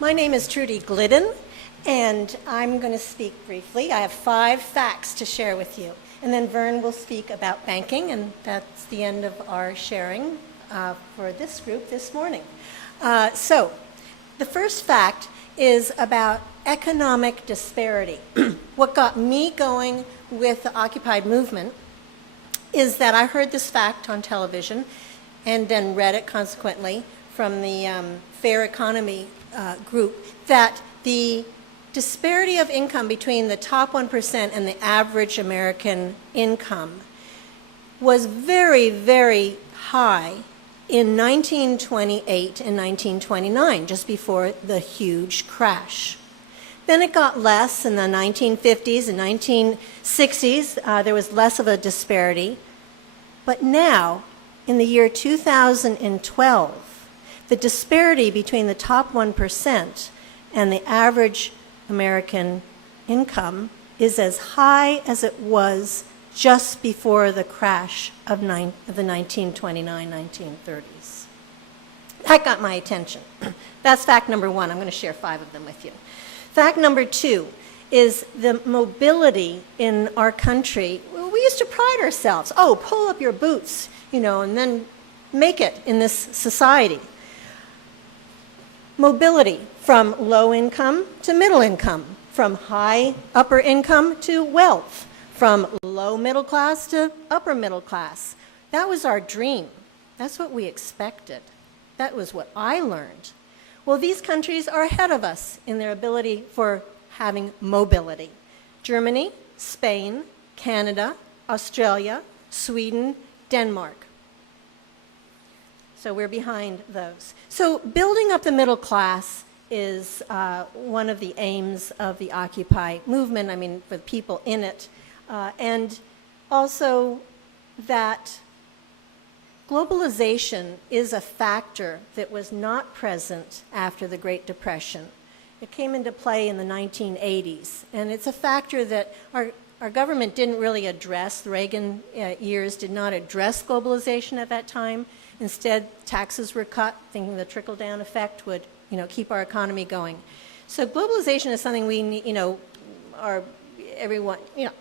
My name is Trudy Glidden, and I'm going to speak briefly. I have 5 facts to share with you. And then Vern will speak about banking, and that's the end of our sharing for this group this morning. So, the first fact is about economic disparity. What got me going with the Occupy movement is that I heard this fact on television and then read it consequently from the Fair Economy group, that the disparity of income between the top 1% and the average American income was very, very high in 1928 and 1929, just before the huge crash. Then it got less in the 1950s and 1960s. There was less of a disparity. But now, in the year 2012, the disparity between the top 1% and the average American income is as high as it was just before the crash of the 1929-1930s. That got my attention. That's fact number 1. I'm going to share 5 of them with you. Fact number 2 is the mobility in our country. We used to pride ourselves. Oh, pull up your boots, and then make it in this society. Mobility from low income to middle income, from high upper income to wealth, from low middle class to upper middle class. That was our dream. That's what we expected. That was what I learned. Well, these countries are ahead of us in their ability for having mobility. Germany, Spain, Canada, Australia, Sweden, Denmark. So we're behind those. So building up the middle class is one of the aims of the Occupy movement, for the people in it. And also that globalization is a factor that was not present after the Great Depression. It came into play in the 1980s, and it's a factor that our government didn't really address. The Reagan years did not address globalization at that time. Instead, taxes were cut, thinking the trickle-down effect would, keep our economy going. So globalization is something we need,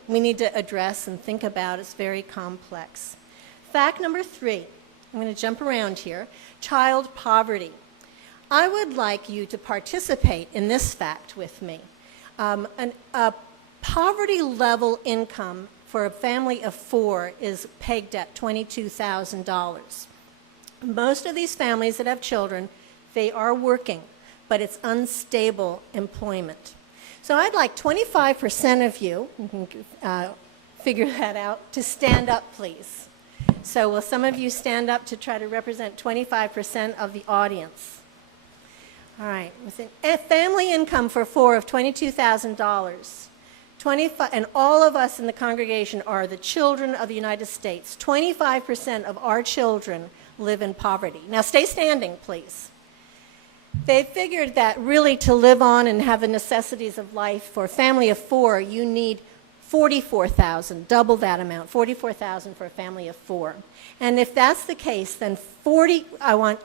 we need to address and think about. It's very complex. Fact number 3, I'm going to jump around here, child poverty. I would like you to participate in this fact with me. A poverty level income for a family of 4 is pegged at $22,000. Most of these families that have children, they are working, but it's unstable employment. So I'd like 25% of you can figure that out, to stand up, please. So will some of you stand up to try to represent 25% of the audience? All right, with a family income for 4 of $22,000, 25, and all of us in the congregation are the children of the United States. 25% of our children live in poverty. Now stay standing, please. They figured that really to live on and have the necessities of life for a family of 4, you need $44,000, double that amount, $44,000 for a family of 4. And if that's the case, then I want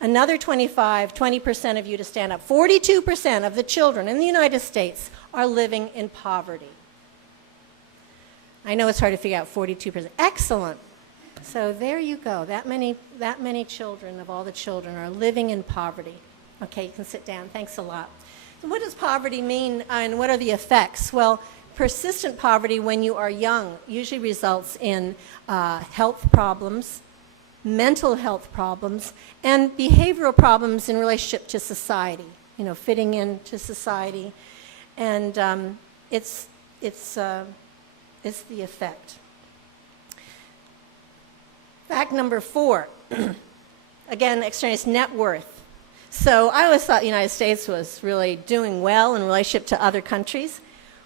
another 20% of you to stand up. 42% of the children in the United States are living in poverty. I know it's hard to figure out 42%. Excellent. So there you go. That many children, of all the children, are living in poverty. Okay, you can sit down. Thanks a lot. So what does poverty mean, and what are the effects? Well, persistent poverty when you are young usually results in health problems, mental health problems, and behavioral problems in relationship to society, fitting into society. And it's the effect. Fact number 4, again, extraneous net worth. So I always thought the United States was really doing well in relationship to other countries.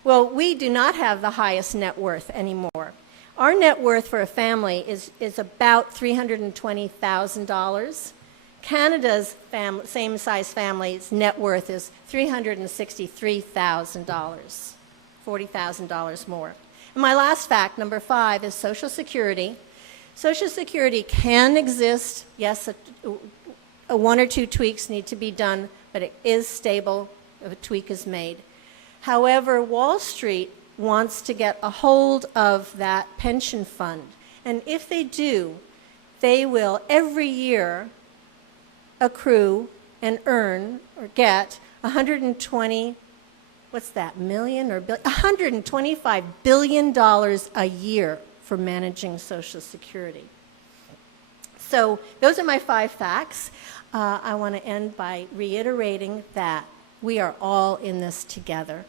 Well, we do not have the highest net worth anymore. Our net worth for a family is about $320,000. Canada's same size family's net worth is $363,000, $40,000 more. And my last fact, number 5, is Social Security. Social Security can exist, yes, one or two tweaks need to be done, but it is stable if a tweak is made. However, Wall Street wants to get a hold of that pension fund. And if they do, they will every year accrue and earn or get 120, what's that, million or billion? $125 billion a year for managing Social Security. So those are my 5 facts. I want to end by reiterating that we are all in this together.